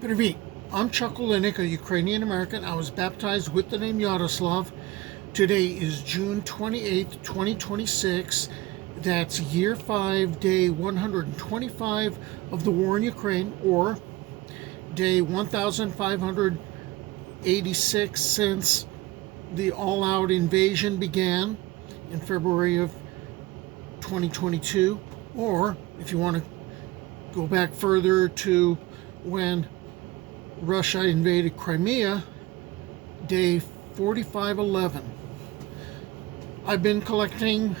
Привіт! I'm Chuck Olenek, a Ukrainian American. I was baptized with the name Yaroslav. Today is June 28th, 2026. That's year 5, day 125 of the war in Ukraine, or day 1586 since the all-out invasion began in February of 2022. Or, if you want to go back further to when Russia invaded Crimea, day 4511. I've been collecting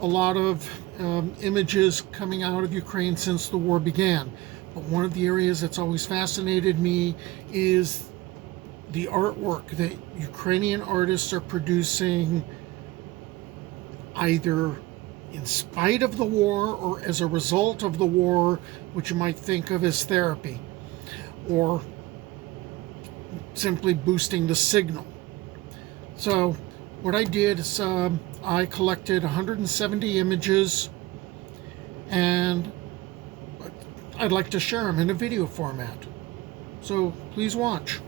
a lot of images coming out of Ukraine since the war began. But one of the areas that's always fascinated me is the artwork that Ukrainian artists are producing, either in spite of the war or as a result of the war, which you might think of as therapy, or simply boosting the signal. So what I did is I collected 170 images, and I'd like to share them in a video format. So please watch.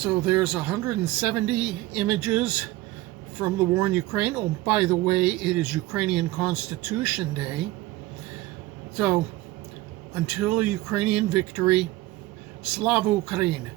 So there's 170 images from the war in Ukraine. Oh, by the way, it is Ukrainian Constitution Day. So until Ukrainian victory, Slava Ukraine.